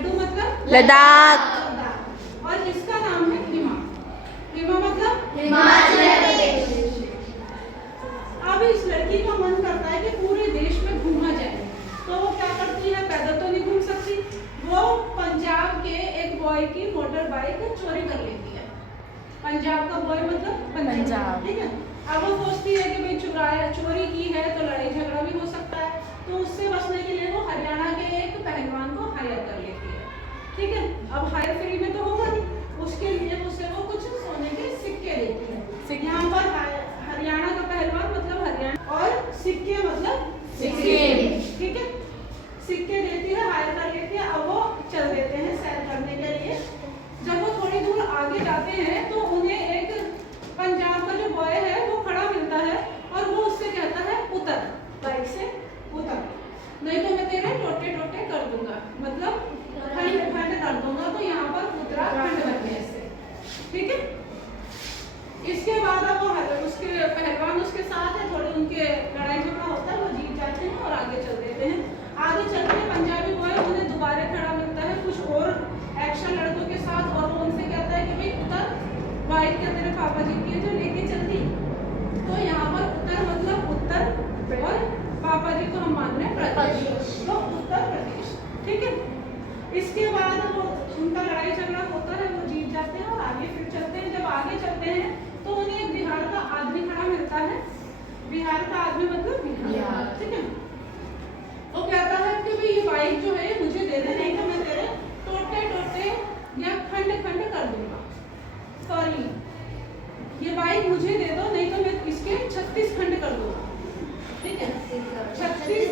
लड्डू मतलब लद्दाख। और इसका नाम है हिमा। हिमा मतलब हिमाचल प्रदेश। अब इस लड़की का मन करता है कि पूरे देश में घूमा जाए, तो वो क्या करती है, पैदल तो नहीं घूम सकती, वो पंजाब के एक बॉय की मोटर बाइक चोरी कर लेती है। पंजाब का बॉय मतलब पंजाब, ठीक है। अब वो सोचती है कि भाई चोरी की है तो लड़ाई झगड़ा भी हो सकता है, तो उससे बचने के लिए वो हरियाणा के एक पहलवान को हायर कर लेती है, ठीक है। अब हायर फ्री में तो होगा नहीं, उसके लिए उसे वो कुछ सोने के सिक्के देती है। यहाँ पर हरियाणा का पहलवान मतलब हरियाणा और सिक्के मतलब सिक्किम, ठीक है। सिक्के देती है, हायर कर लेती है। अब वो चल देते हैं सैर करने के लिए। जब वो थोड़ी दूर आगे जाते हैं तो उन्हें एक पंजाब का जो बॉय है वो खड़ा मिलता है और वो उससे कहता है उतर, बाइक से उतर, नहीं तो मैं तेरे टोटे टोटे कर दूंगा, मतलब खंड खंड कर दूंगा। तो यहाँ पर उत्तराखंड बन गया इससे, ठीक है। इसके बाद अब वो उसके पहलवान उसके साथ है, थोड़ी उनके लड़ाई झगड़ा होता है, वो जीत जाते हैं और आगे चल देते हैं। आगे चलते हैं पंजाबी बॉय उन्हें दोबारा खड़ा मिलता है कुछ और एक्शन लड़कों के साथ, और वो उनसे कहता है कि भाई उतर, बाइक क्या तेरे पापा जी की है जो लेके चलती। तो यहाँ पर उत्तर मतलब उत्तर और पापा जी को हम मान रहे हैं प्रदेश, तो उत्तर प्रदेश, ठीक है। इसके बाद वो उनका लड़ाई झगड़ा होता है, वो जीत जाते हैं और आगे फिर चलते हैं। जब आगे चलते हैं तो उन्हें बिहार का आदमी खड़ा मिलता है। बिहार का आदमी मतलब बिहार, ठीक है। वो कहता है कि भाई ये बाइक जो है मुझे दे दे, नहीं तो मैं तेरे टोटे टोटे या खंड खंड कर दूंगा। सॉरी, ये बाइक मुझे दे दो, नहीं तो मैं इसके 36 खंड कर दूंगा, ठीक है। 36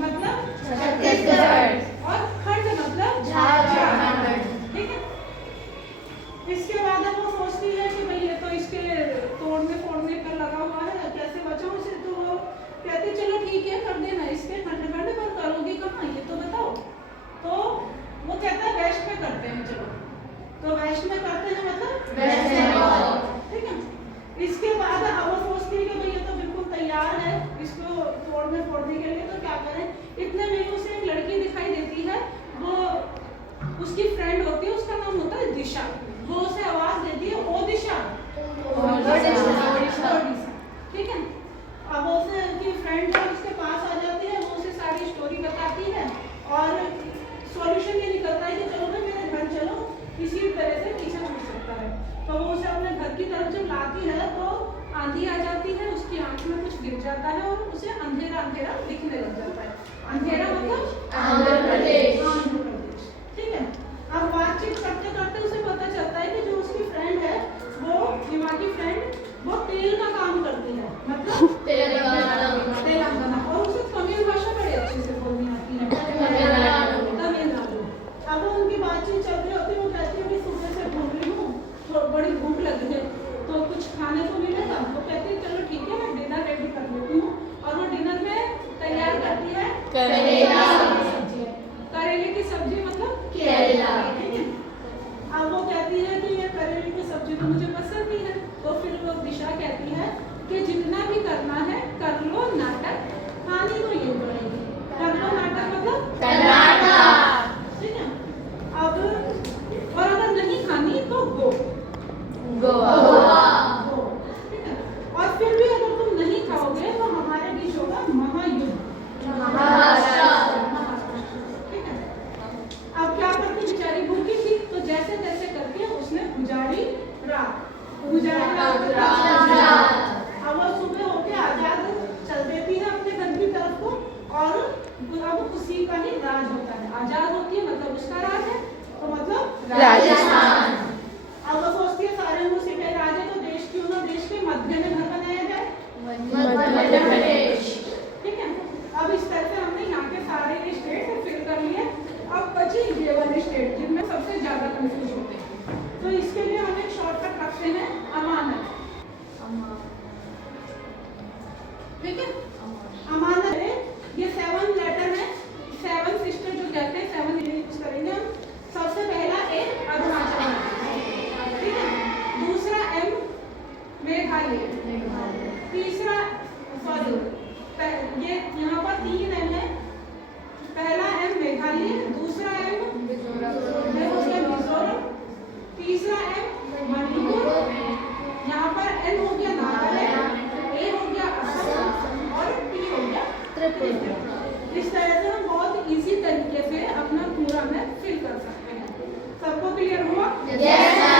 मतलब छत्तीसगढ़ और खंड मतलब झारखंड, ठीक है। इसके बाद अब वो सोचती है कि भाई ये तो इसके तोड़ने फोड़ने पर लगा हुआ है, कैसे बचाऊं इसे। तो वो कहती चलो ठीक है कर देना इसके खंड खंड, पर करोगी कहाँ ये तो बताओ। तो वो कहता है वेस्ट में करते हैं, चलो। तो वेस्ट में करते हैं मतलब वेस्ट बंगाल, ठीक है। इसके बाद अब वो सोचती है कि भाई ये तो बिल्कुल तैयार है इसको तोड़ने फोड़ने के लिए, तो क्या करें। इतने में उसे एक लड़की दिखाई देती है, वो उसकी फ्रेंड होती है, उसका नाम होता है दिशा। वो उसे आवाज देती है ओ दिशा, ठीक है। अब वो उसे उनकी फ्रेंड जो उसके पास आ जाती है, वो उसे सारी स्टोरी बताती है और सॉल्यूशन ये निकलता है कि चलो ना मेरे घर चलो, किसी तरह से पीछा छूट सकता है। तो वो उसे अपने घर की तरफ जब लाती है तो आंधी आ जाती है, उसकी आंख में कुछ गिर जाता है और उसे अंधेरा अंधेरा दिखने लग जाता है। अंधेरा मतलब आंध्र प्रदेश, ठीक है। अब बातचीत करते करते उसे पता चलता है कि जो उसकी फ्रेंड है वो हिमा की फ्रेंड, वो तेल का काम करती है, मतलब तेलंगाना, और उसे तमिल भाषा बड़ी अच्छे से बोलनी आती है, तमिलनाडु। अब उनकी बातचीत चल रही होती है, वो कहती है कि सुबह से घूम रही हूँ, तो बड़ी भूख लगी है, तो कुछ खाने को मिलेगा। वो कहती है चलो ठीक है मैं डिनर रेडी कर लेती हूँ, और वो डिनर में तैयार करती है करेला की सब्जी। करेले की सब्जी मतलब केरला, ठीक है। अब वो कहती है कि ये करेले की सब्जी तो मुझे पसंद नहीं है। तो फिर वो दिशा कहती है कि जितना भी करना है कर लो नाटक, खानी तो ये पड़ेगी। कर लो नाटक मतलब कर्नाटक, ठीक है। अब और अगर नहीं खानी तो गो, गोवा, ठीक है। और फिर भी अगर तुम नहीं खाओगे तो हमारे बीच होगा महायुद्ध, महाराष्ट्र, ठीक है। अब क्या करती, बेचारी भूखी थी, तो जैसे तैसे करके उसने गुजारी रात। अब वो सुबह होके आजाद चल देती है अपने घर की तरफ को, और अब उसी का ही राज होता है। आजाद होती है मतलब उसका राज है, तो मतलब राजस्थान, अब वो सोचती है सारे उसी के राज है, तो देश क्यों ना देश के मध्य में घर बनाया जाए, मध्य प्रदेश, ठीक है। अब इस तरह से हमने यहाँ के सारे स्टेट फिल कर लिए। अब बची ये वाले स्टेट जिनमें सबसे ज्यादा कंफ्यूज होते हैं, तो इसके लिए हम एक शॉर्टकट रखते हैं अमानत, ठीक है। अमानत है, ये 7 लेटर है, 7 सिस्टर जो कहते हैं, 7 यूज करेंगे हम। सबसे पहला ए अरुणाचल, ठीक है। दूसरा एम मेघालय, इसी तरीके से अपना पूरा में फिल कर सकते हैं। सबको क्लियर हुआ? Yes, ma'am.